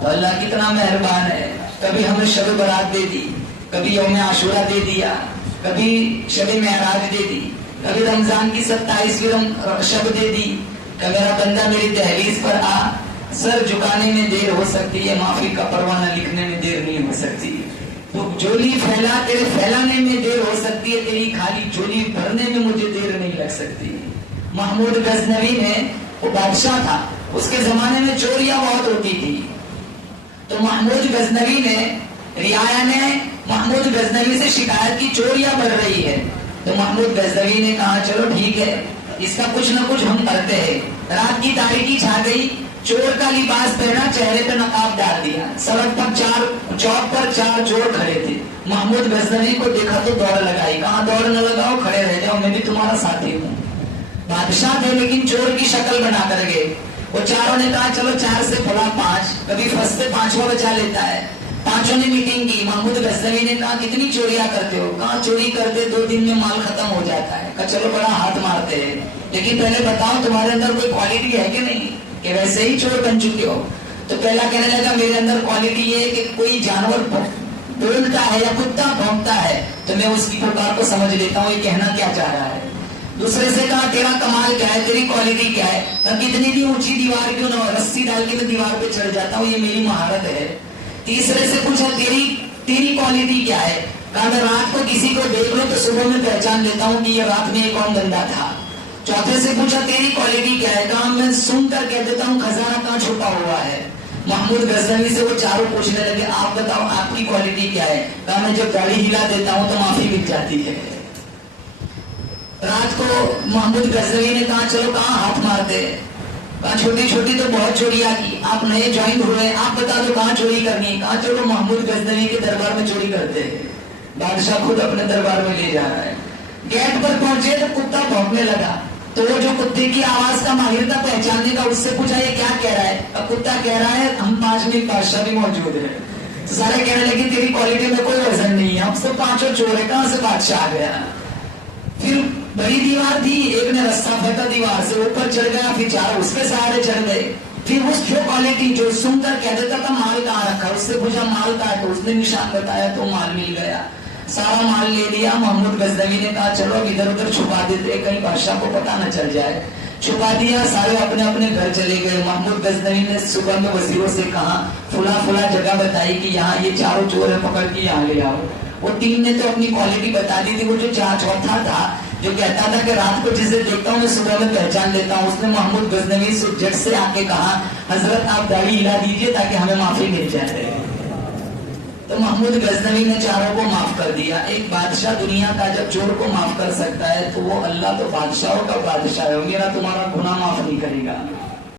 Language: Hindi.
तो अल्लाह कितना मेहरबान है, कभी हमें शब बरात दे दी, कभी यौम आशूरा दे दिया, कभी शब मेहराज दे दी, कभी रमजान की 27वीं शब दे दी। कि मेरा बंदा मेरी दहलीज पर आ, सर झुकाने में देर हो सकती है, माफी का परवाना लिखने में देर नहीं हो सकती। तो झोली फैला, तेरे फैलाने में देर हो सकती है, तेरी खाली झोली भरने में मुझे देर नहीं लग सकती। महमूद गजनवी ने, वो बादशाह था, उसके जमाने में चोरियां बहुत होती थी। तो महमूद गजनवी ने, रियाया ने महमूद गजनवी से शिकायत की चोरियां बढ़ रही है। तो महमूद गजनवी ने कहा चलो ठीक है, इसका कुछ न कुछ हम करते हैं। रात की तारीकी छा गई, चोर का लिबास पहना, चेहरे पे नकाब डाल दिया, सड़क पर चौक पर 4 चोर खड़े थे। महमूद गजनवी को देखा तो दौड़ लगाई, कहा दौड़ न लगाओ, खड़े रह जाओ, मैं भी तुम्हारा साथी हूँ। बादशाह थे लेकिन चोर की शक्ल बना कर गए। वो चारों ने कहा चलो 4 से फुला 5, कभी फंसते 5वां बचा लेता है। पांचों ने मीटिंग की। महमूद गजनवी ने कहा कितनी चोरियां करते हो? कहा चोरी करते 2 दिन में माल खत्म हो जाता है। कहा चलो बड़ा हाथ मारते हैं, लेकिन पहले बताओ तुम्हारे अंदर कोई क्वालिटी है कि नहीं, कि वैसे ही चोर बन चुके हो? तो पहला कहने लगा मेरे अंदर क्वालिटी ये है कि कोई जानवर बोलता है या कुत्ता भौंकता है तो मैं उसकी पुकार को समझ लेता हूँ, ये कहना क्या चाह रहा है। दूसरे से कहा तेरा कमाल क्या है, तेरी क्वालिटी क्या है? कितनी भी ऊंची दीवार क्यों ना, रस्सी डाल के मैं दीवार पे चढ़ जाता हूँ, ये मेरी महारत है। तीसरे से पूछा तेरी क्वालिटी क्या है? कहा मैं रात को किसी को देख लो तो सुबह में पहचान लेता हूँ कि ये रात में कौन बंदा था। चौथे से पूछा तेरी क्वालिटी क्या है? कहा मैं सुनकर कह देता हूँ खजाना कहाँ छुपा हुआ है। महमूद गजनवी से वो चारों पूछने लगे आप बताओ आपकी क्वालिटी क्या है? कहा मैं जब गाड़ी हिला देता हूँ तो माफी मिल जाती है। रात को महमूद गजनवी ने कहा चलो कहाँ हाथ मारते? कहा छोटी छोटी तो बहुत चोरियां की, आप नए ज्वाइन हुए, आप बता दो कहाँ चोरी करनी है? कहा चलो महमूद गजनवी के दरबार में चोरी करते हैं। बादशाह खुद अपने दरबार में ले जा रहा है। गेट पर पहुंचे तो कुत्ता भौंकने लगा। तो वो जो कुत्ते की आवाज का माहिर था पहचानने का, उससे पूछा ये क्या कह रहा है? अब कुत्ता कह रहा है हम 5 मिनट बादशाह भी मौजूद है। तो सारे कहने लगे तेरी क्वालिटी में कोई वजन नहीं है, हम सब 5 चोर है, कहां से बादशाह आ गया? फिर बड़ी दीवार थी, एक ने रास्ता फेंका दीवार से, ऊपर चढ़ गया, फिर 4 उसके सहारे चढ़ गए। फिर उस जो क्वालिटी जो सुनकर कह देता था माल कहाँ रखा, उससे पूछा माल कहाँ है? तो उसने निशान बताया तो माल मिल गया, सारा माल ले लिया। महमूद गजनवी ने कहा चलो इधर उधर छुपा देते, कहीं बादशाह को पता न चल जाए। छुपा दिया, सारे अपने अपने घर चले गए। महमूद गजनवी ने सुबह में वजीरों से कहा फुला फुला जगह बताई कि यहाँ ये 4 चोर है, पकड़ के यहाँ ले आओ। वो 3 ने तो अपनी क्वालिटी बता दी थी। वो जो चौथा था जो कहता था कि रात को जिसे देखता हूँ मैं सुबह में पहचान लेता हूँ, उसने महमूद गजनवी से झट से आके कहा हजरत आप दाढ़ी हिला दीजिए ताकि हमें माफी मिल जाए। तो महमूद गजनवी ने 4 को माफ कर दिया। एक बादशाह दुनिया का जब चोर को माफ कर सकता है तो वो अल्लाह तो बादशाहों का बादशाह है, मेरा तुम्हारा गुनाह माफ नहीं करेगा।